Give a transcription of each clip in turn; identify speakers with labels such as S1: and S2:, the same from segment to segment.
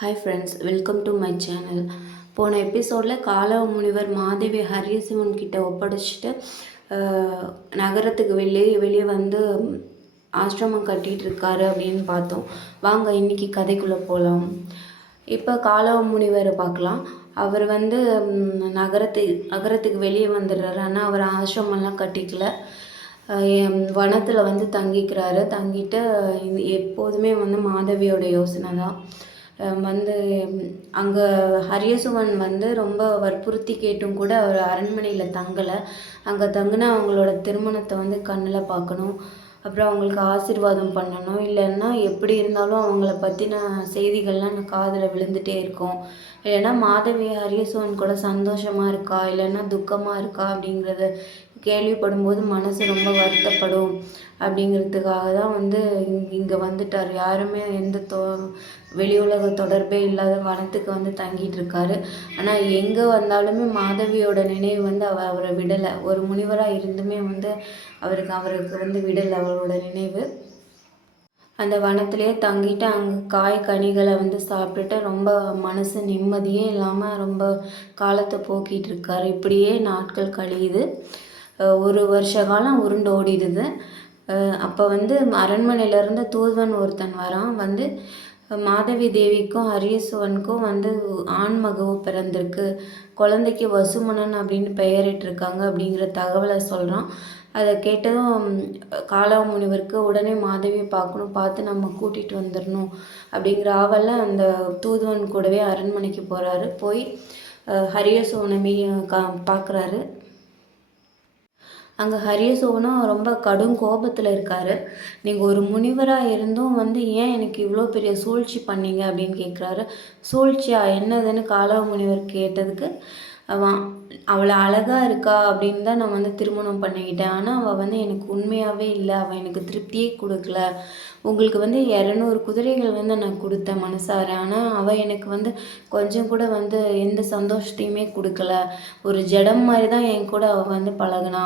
S1: Hi friends welcome to my channel போன எபிசோடில் காலவ முனிவர் மாதவி ஹரியசிவன் கிட்ட ஒப்படைச்சிட்டு நகரத்துக்கு வெளியே வெளியே வந்து ஆசிரமம் கட்டிட்டு இருக்காரு அப்படின்னு பார்த்தோம். வாங்க இன்னைக்கு கதைக்குள்ளே போகலாம் இப்போ காலவ முனிவரை பார்க்கலாம். அவர் வந்து நகரத்து நகரத்துக்கு வெளியே வந்துடுறாரு. ஆனால் அவர் ஆசிரமம்லாம் கட்டிக்கல. வனத்தில் வந்து தங்கிக்கிறாரு. தங்கிட்டு எப்போதுமே வந்து மாதவியோட யோசனை தான் வந்து அங்கே ஹரியசுவன் வந்து ரொம்ப வற்புறுத்தி கேட்டும் கூட அவர் அரண்மனையில் தங்கலை. அங்கே தங்கினா அவங்களோட திருமணத்தை வந்து கண்ணில் பார்க்கணும் அப்புறம் அவங்களுக்கு ஆசீர்வாதம் பண்ணணும். இல்லைன்னா எப்படி இருந்தாலும் அவங்கள பற்றின செய்திகள்லாம் நான் காதில் விழுந்துட்டே இருக்கும். இல்லைன்னா மாதவி ஹரியசுவன் கூட சந்தோஷமாக இருக்கா? இல்லைன்னா துக்கமாக இருக்கா? அப்படிங்கிறத கேள்விப்படும்போது மனசு ரொம்ப வருத்தப்படும் அப்படிங்கிறதுக்காக தான் வந்து இங் இங்கே வந்துட்டார். யாருமே எந்த தொ வெளி உலக தொடர்பே இல்லாத வனத்துக்கு வந்து தங்கிட்டு இருக்காரு ஆனால் எங்கே வந்தாலுமே மாதவியோட நினைவு வந்து அவ அவரை விடலை. ஒரு முனிவராக இருந்துமே வந்து அவருக்கு அவருக்கு வந்து விடலை அவரோட நினைவு. அந்த வனத்திலே தங்கிட்டு அங்கே காய் கனிகளை வந்து சாப்பிட்டுட்டு ரொம்ப மனசு நிம்மதியே இல்லாமல் ரொம்ப காலத்தை போக்கிட்டு இருக்காரு இப்படியே நாட்கள் கழியுது. ஒரு வருஷ காலம் உருண்டு ஓடிடுது. அப்போ வந்து அரண்மனையிலேருந்து தூதுவன் ஒருத்தன் வரான். வந்து மாதவி தேவிக்கும் ஹரியசுவனுக்கும் வந்து ஆண் மகவு பிறந்திருக்கு. குழந்தைக்கு வசுமணன் அப்படின்னு பெயரிட்டிருக்காங்க அப்படிங்கிற தகவலை சொல்கிறான் அதை கேட்டதும் காலா முனிவருக்கு உடனே மாதவியை பார்க்கணும் பார்த்து நம்ம கூட்டிகிட்டு வந்துடணும் அப்படிங்கிற ஆவலில் அந்த தூதுவன் கூடவே அரண்மனைக்கு போகிறாரு போய் அஹ், கா பார்க்குறாரு. அங்கே ஹரியசோகனும் ரொம்ப கடும் கோபத்தில் இருக்காரு. நீங்கள் ஒரு முனிவராக இருந்தும் வந்து ஏன் எனக்கு இவ்வளோ பெரிய சூழ்ச்சி பண்ணீங்க அப்படின்னு கேட்குறாரு சூழ்ச்சியா? என்னதுன்னு காலவ முனிவர் கேட்டதுக்கு அவன் அவளை அழகாக இருக்கா? அப்படின்னு தான் நான் வந்து திருமணம் பண்ணிக்கிட்டேன். ஆனால் அவள் வந்து எனக்கு உண்மையாகவே இல்லை. அவள் எனக்கு திருப்தியே கொடுக்கல. உங்களுக்கு வந்து இரநூறு குதிரைகள் வந்து நான் கொடுத்தேன் மனசார ஆனால் அவள் எனக்கு வந்து கொஞ்சம் கூட வந்து எந்த சந்தோஷத்தையுமே கொடுக்கல. ஒரு ஜடம் மாதிரி தான் என் கூட அவள் வந்து பழகுனா.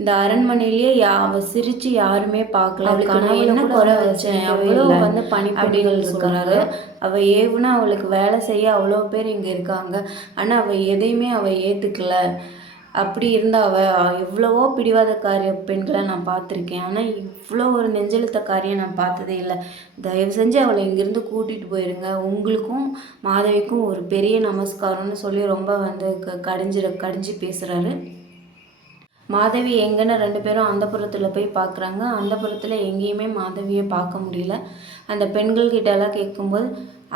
S1: இந்த அரண்மனையிலேயே யா அவ சிரிச்சு யாருமே பார்க்கல. அவளுக்கு என்ன குறை வச்சேன். அவ்வளோ வந்து பனிப்படிகள் சொல்றாரு அவ ஏவுனா அவளுக்கு வேலை செய்ய அவ்வளோ பேர் இங்க இருக்காங்க. ஆனா அவ எதையுமே அவ ஏத்துக்கல. அப்படி இருந்தா அவ எவ்வளவோ பிடிவாதக்காரிய பெண்களை நான் பார்த்துருக்கேன். ஆனால் இவ்வளோ ஒரு நெஞ்செழுத்தக்காரியை நான் பார்த்ததே இல்லை. தயவு செஞ்சு அவளை இங்கேருந்து கூட்டிகிட்டு போயிடுங்க உங்களுக்கும் மாதவிக்கும் ஒரு பெரிய நமஸ்காரம்னு சொல்லி ரொம்ப வந்து க கடிஞ்சிட கடிஞ்சு பேசுகிறாரு மாதவி எங்கன்னு ரெண்டு பேரும் அந்த புறத்தில் போய் பார்க்குறாங்க அந்த புறத்தில் எங்கேயுமே மாதவியை பார்க்க முடியல. அந்த பெண்கள் கேட்கும்போது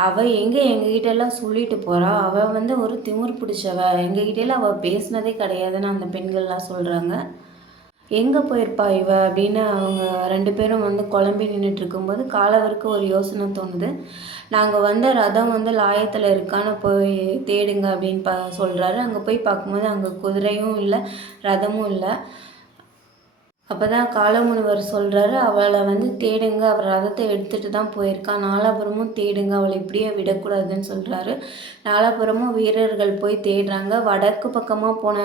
S1: அவள் எங்கே எங்ககிட்டலாம் சொல்லிட்டு போகிறா அவள் வந்து ஒரு திமிர் பிடிச்சவ. எங்ககிட்டலாம் அவள் பேசினதே கிடையாதுன்னு அந்த பெண்கள்லாம் சொல்கிறாங்க எங்கே போயிருப்பா இவ அப்படின்னு அவங்க ரெண்டு பேரும் வந்து குழம்பி நின்றுட்டு இருக்கும்போது காலவருக்கு ஒரு யோசனை தோணுது. நாங்கள் வந்த ரதம் வந்து லாயத்தில் இருக்கான்னு போய் தேடுங்க அப்படின்னு ப சொல்கிறாரு அங்கே போய் பார்க்கும்போது அங்கே குதிரையும் இல்லை ரதமும் இல்லை. அப்போ தான் காலமுனிவர் சொல்கிறாரு அவளை வந்து தேடுங்க அவர் ரதத்தை எடுத்துகிட்டு தான் போயிருக்கா. நாலாபுரமும் தேடுங்க அவளை இப்படியே விடக்கூடாதுன்னு சொல்கிறாரு நாலாபுரமும் வீரர்கள் போய் தேடுறாங்க. வடக்கு பக்கமாக போன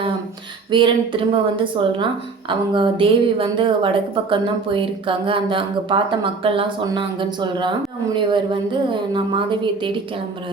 S1: வீரன் திரும்ப வந்து சொல்கிறான் அவங்க தேவி வந்து வடக்கு பக்கம்தான் போயிருக்காங்க. அந்த அங்கே பார்த்த மக்கள்லாம் சொன்னாங்கன்னு சொல்கிறான் முனிவர் வந்து நான் மாதவியை தேடி கிளம்புறாரு.